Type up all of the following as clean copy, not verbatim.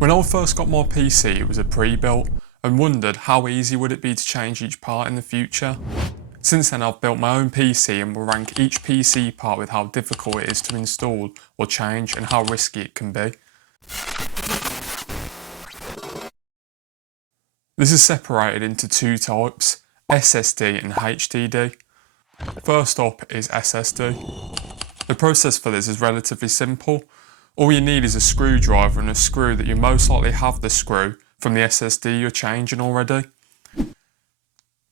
When I first got my PC, it was a pre-built, and wondered how easy would it be to change each part in the future. Since then I've built my own PC and will rank each PC part with how difficult it is to install or change and how risky it can be. This is separated into two types, SSD and HDD. First up is SSD. The process for this is relatively simple. All you need is a screwdriver and a screw that you most likely have the screw from the SSD you're changing already.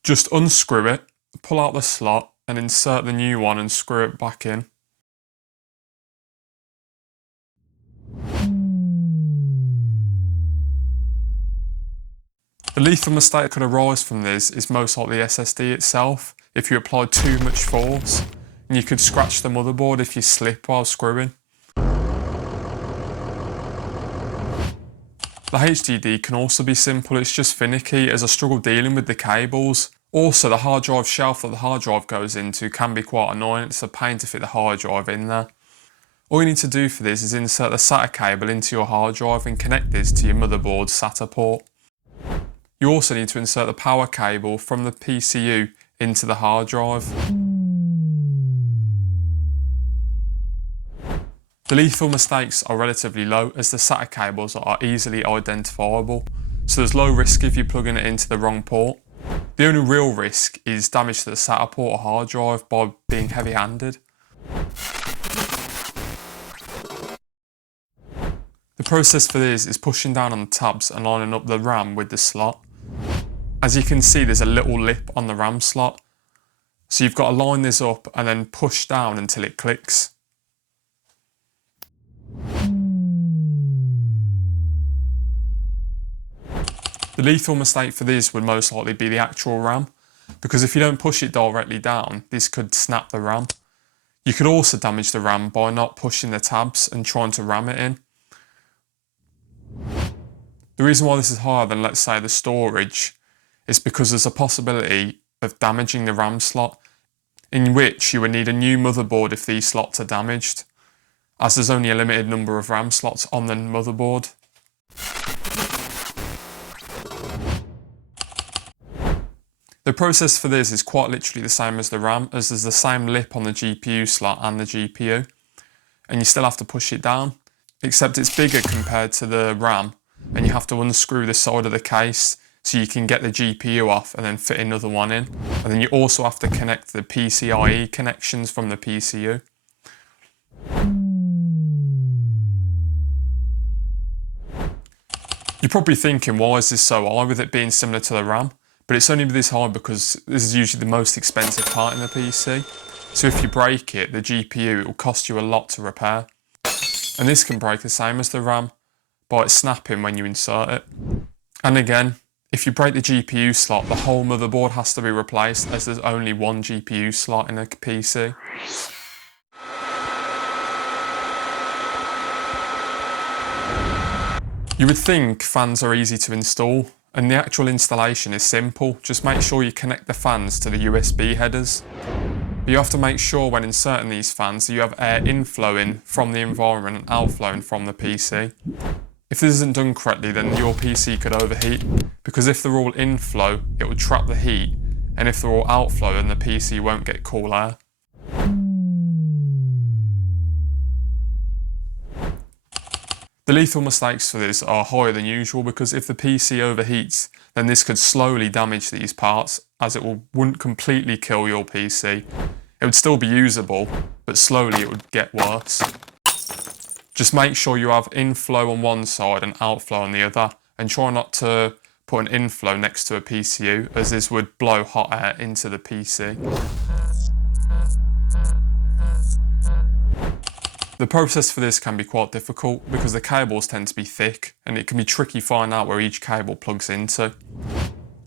Just unscrew it, pull out the slot and insert the new one and screw it back in. The lethal mistake that could arise from this is most likely the SSD itself if you apply too much force, and you could scratch the motherboard if you slip while screwing. The HDD can also be simple, it's just finicky as I struggle dealing with the cables. Also the hard drive shelf that the hard drive goes into can be quite annoying, it's a pain to fit the hard drive in there. All you need to do for this is insert the SATA cable into your hard drive and connect this to your motherboard's SATA port. You also need to insert the power cable from the PCU into the hard drive. The lethal mistakes are relatively low as the SATA cables are easily identifiable, so there's low risk if you're plugging it into the wrong port. The only real risk is damage to the SATA port or hard drive by being heavy-handed. The process for this is pushing down on the tabs and lining up the RAM with the slot. As you can see, there's a little lip on the RAM slot, so you've got to line this up and then push down until it clicks. The lethal mistake for this would most likely be the actual RAM, because if you don't push it directly down, this could snap the RAM. You could also damage the RAM by not pushing the tabs and trying to ram it in. The reason why this is higher than, let's say, the storage is because there's a possibility of damaging the RAM slot, in which you would need a new motherboard if these slots are damaged, as there's only a limited number of RAM slots on the motherboard. The process for this is quite literally the same as the RAM, as there's the same lip on the GPU slot and the GPU, and you still have to push it down, except it's bigger compared to the RAM, and you have to unscrew the side of the case so you can get the GPU off and then fit another one in, and then you also have to connect the PCIe connections from the PCU. You're probably thinking, why is this so high with it being similar to the RAM? But it's only this high because this is usually the most expensive part in the PC. So if you break it, the GPU, it will cost you a lot to repair. And this can break the same as the RAM by it snapping when you insert it. And again, if you break the GPU slot, the whole motherboard has to be replaced as there's only one GPU slot in a PC. You would think fans are easy to install, and the actual installation is simple. Just make sure you connect the fans to the USB headers. But you have to make sure when inserting these fans that you have air inflowing from the environment and outflowing from the PC. If this isn't done correctly, then your PC could overheat, because if they're all inflow, it will trap the heat, and if they're all outflow, then the PC won't get cool air. The lethal mistakes for this are higher than usual, because if the PC overheats, then this could slowly damage these parts, as it wouldn't completely kill your PC. It would still be usable, but slowly it would get worse. Just make sure you have inflow on one side and outflow on the other, and try not to put an inflow next to a PCU, as this would blow hot air into the PC. The process for this can be quite difficult because the cables tend to be thick, and it can be tricky finding out where each cable plugs into.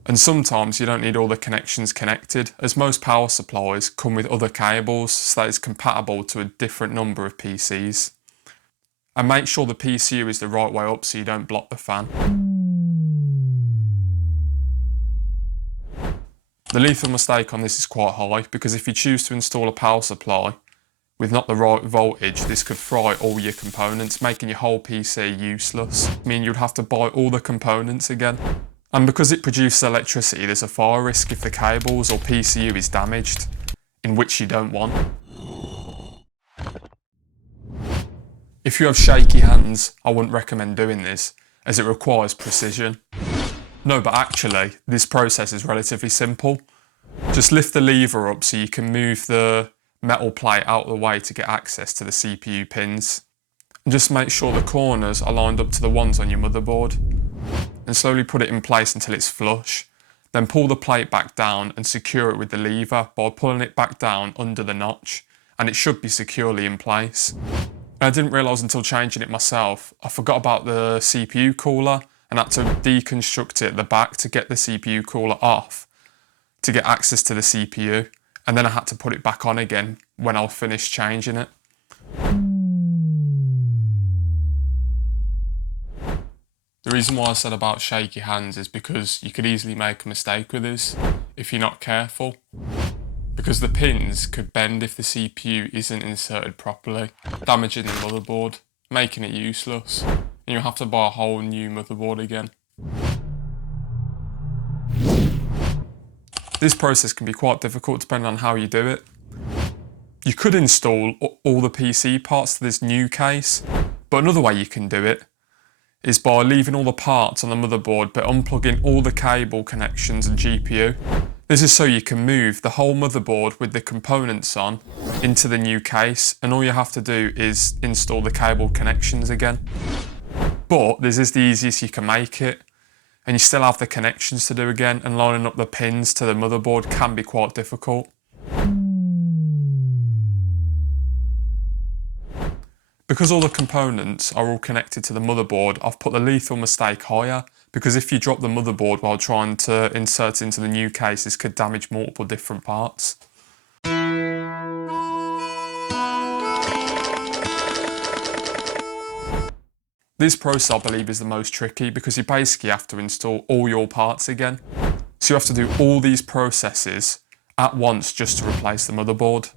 And sometimes you don't need all the connections connected, as most power supplies come with other cables so that it's compatible to a different number of PCs. And make sure the PCU is the right way up so you don't block the fan. The lethal mistake on this is quite high, because if you choose to install a power supply With not the right voltage, this could fry all your components, making your whole PC useless. I mean, you'd have to buy all the components again. And because it produces electricity, there's a fire risk if the cables or PCU is damaged, in which you don't want. If you have shaky hands, I wouldn't recommend doing this, as it requires precision. No, but actually, this process is relatively simple. Just lift the lever up so you can move the metal plate out of the way to get access to the CPU pins. And just make sure the corners are lined up to the ones on your motherboard. And slowly put it in place until it's flush. Then pull the plate back down and secure it with the lever by pulling it back down under the notch, and it should be securely in place. And I didn't realise until changing it myself, I forgot about the CPU cooler and had to deconstruct it at the back to get the CPU cooler off to get access to the CPU, and then I had to put it back on again when I finished changing it. The reason why I said about shaky hands is because you could easily make a mistake with this if you're not careful. Because the pins could bend if the CPU isn't inserted properly, damaging the motherboard, making it useless, and you'll have to buy a whole new motherboard again. This process can be quite difficult depending on how you do it. You could install all the PC parts to this new case, but another way you can do it is by leaving all the parts on the motherboard but unplugging all the cable connections and GPU. This is so you can move the whole motherboard with the components on into the new case, and all you have to do is install the cable connections again. But this is the easiest you can make it, and you still have the connections to do again, and lining up the pins to the motherboard can be quite difficult. Because all the components are all connected to the motherboard, I've put the lethal mistake higher, because if you drop the motherboard while trying to insert it into the new case, this could damage multiple different parts. This process, I believe, is the most tricky because you basically have to install all your parts again. So you have to do all these processes at once just to replace the motherboard.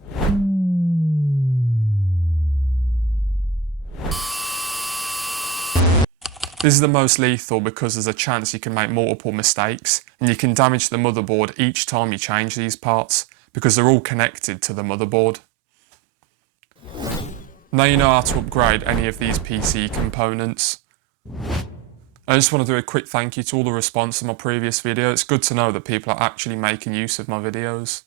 This is the most lethal because there's a chance you can make multiple mistakes and you can damage the motherboard each time you change these parts because they're all connected to the motherboard. Now you know how to upgrade any of these PC components. I just want to do a quick thank you to all the response to my previous video. It's good to know that people are actually making use of my videos.